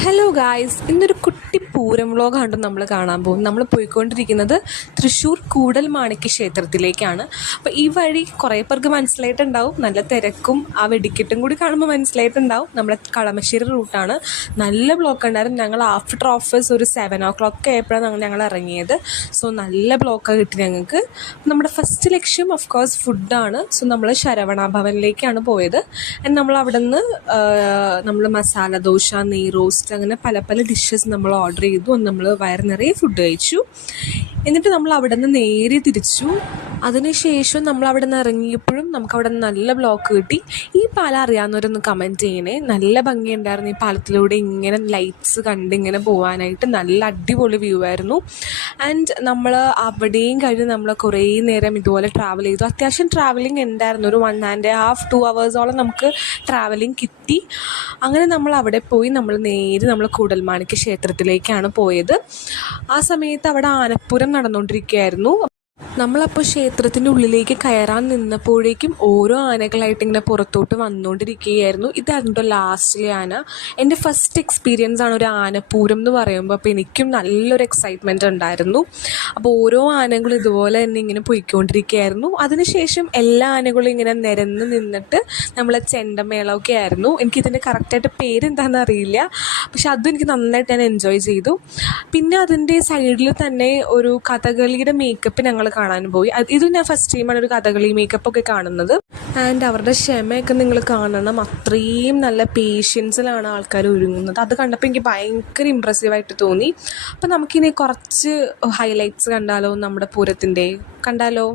Hello guys, ഇന്നൊരു കുട്ടി പൂരം വ്ളോഗാണ് നമ്മൾ കാണാൻ പോകും. നമ്മൾ പോയിക്കൊണ്ടിരിക്കുന്നത് തൃശ്ശൂർ കൂടൽമാണിക്യ ക്ഷേത്രത്തിലേക്കാണ്. അപ്പോൾ ഈ വഴി കുറേ പേർക്ക് മനസ്സിലായിട്ടുണ്ടാവും, നല്ല തിരക്കും ആ വെടിക്കെട്ടും കൂടി കാണുമ്പോൾ മനസ്സിലായിട്ടുണ്ടാവും നമ്മുടെ കളമശ്ശേരി റൂട്ടാണ്. നല്ല ബ്ലോക്ക് ഉണ്ടായിരുന്നു. ഞങ്ങൾ ആഫ്റ്റർ ഓഫീസ് ഒരു 7 o'clock ആയപ്പോഴാണ് ഞങ്ങൾ ഇറങ്ങിയത്. സോ നല്ല ബ്ലോക്കാണ് കിട്ടി ഞങ്ങൾക്ക്. നമ്മുടെ ഫസ്റ്റ് ലക്ഷ്യം ഓഫ് കോഴ്സ് ഫുഡാണ്. സോ നമ്മൾ ശരവണ ഭവനിലേക്കാണ് പോയത്. നമ്മൾ അവിടെ നിന്ന് നമ്മൾ മസാല ദോശ, നെയ് റോസ്റ്റ്, അങ്ങനെ പല പല ഡിഷസ് നമ്മൾ ഓർഡർ ചെയ്തു. നമ്മൾ വയറ് നിറയെ ഫുഡ് കഴിച്ചു. എന്നിട്ട് നമ്മൾ അവിടെ നിന്ന് നേരെ തിരിച്ചു. അതിനുശേഷം നമ്മൾ അവിടെ നിന്ന് ഇറങ്ങിയപ്പോഴും നമുക്ക് അവിടെ നിന്ന് നല്ല ബ്ലോക്ക് കിട്ടി. ഈ പാലം അറിയാവുന്നവരൊന്ന് കമൻറ്റ് ചെയ്യണേ. നല്ല ഭംഗിയുണ്ടായിരുന്നു ഈ പാലത്തിലൂടെ ഇങ്ങനെ ലൈറ്റ്സ് കണ്ടിങ്ങനെ പോകാനായിട്ട്. നല്ല അടിപൊളി വ്യൂ ആയിരുന്നു. ആൻഡ് നമ്മൾ അവിടെയും കഴിഞ്ഞ് നമ്മൾ കുറേ നേരം ഇതുപോലെ ട്രാവൽ ചെയ്തു. അത്യാവശ്യം ട്രാവലിംഗ് ഉണ്ടായിരുന്നു. ഒരു 1.5 2 hours നമുക്ക് ട്രാവലിംഗ് കിട്ടി. അങ്ങനെ നമ്മൾ അവിടെ പോയി നമ്മൾ നേരെ നമ്മൾ കൂടൽമാണിക്യ ക്ഷേത്രത്തിലേക്കാണ് പോയത്. ആ സമയത്ത് അവിടെ ആനപ്പൂരം നടന്നുകൊണ്ടിരിക്കുകയായിരുന്നു. നമ്മളപ്പോൾ ക്ഷേത്രത്തിൻ്റെ ഉള്ളിലേക്ക് കയറാൻ നിന്നപ്പോഴേക്കും ഓരോ ആനകളായിട്ട് ഇങ്ങനെ പുറത്തോട്ട് വന്നുകൊണ്ടിരിക്കുകയായിരുന്നു. ഇതായിരുന്നു ലാസ്റ്റിലെ ആന. എൻ്റെ ഫസ്റ്റ് എക്സ്പീരിയൻസ് ആണ് ഒരു ആനപ്പൂരം എന്ന് പറയുമ്പോൾ. അപ്പോൾ എനിക്കും നല്ലൊരു എക്സൈറ്റ്മെൻറ്റ് ഉണ്ടായിരുന്നു. അപ്പോൾ ഓരോ ആനകളും ഇതുപോലെ തന്നെ ഇങ്ങനെ പോയിക്കൊണ്ടിരിക്കുകയായിരുന്നു. അതിനുശേഷം എല്ലാ ആനകളും ഇങ്ങനെ നിരന്ന് നിന്നിട്ട് നമ്മളെ ചെണ്ടമേളമൊക്കെ ആയിരുന്നു. എനിക്കിതിൻ്റെ കറക്റ്റായിട്ട് പേരെന്താണെന്ന് അറിയില്ല, പക്ഷെ അതും എനിക്ക് നന്നായിട്ട് ഞാൻ എൻജോയ് ചെയ്തു. പിന്നെ അതിൻ്റെ സൈഡിൽ തന്നെ ഒരു കഥകളിയുടെ മേക്കപ്പ് ഞങ്ങൾ കാണാൻ പോയി. ഇതും ഞാൻ ഫസ്റ്റ് ടൈമാണ് ഒരു കഥകളി മേക്കപ്പൊക്കെ കാണുന്നത്. ആൻഡ് അവരുടെ ക്ഷമയൊക്കെ നിങ്ങൾ കാണണം. അത്രയും നല്ല പേഷ്യൻസിലാണ് ആൾക്കാർ ഒരുങ്ങുന്നത്. അത് കണ്ടപ്പോൾ എനിക്ക് ഭയങ്കര ഇമ്പ്രസീവായിട്ട് തോന്നി. അപ്പം നമുക്കിനി കുറച്ച് ഹൈലൈറ്റ്സ് കണ്ടാലോ, നമ്മുടെ പൂരത്തിൻ്റെ കണ്ടാലോ?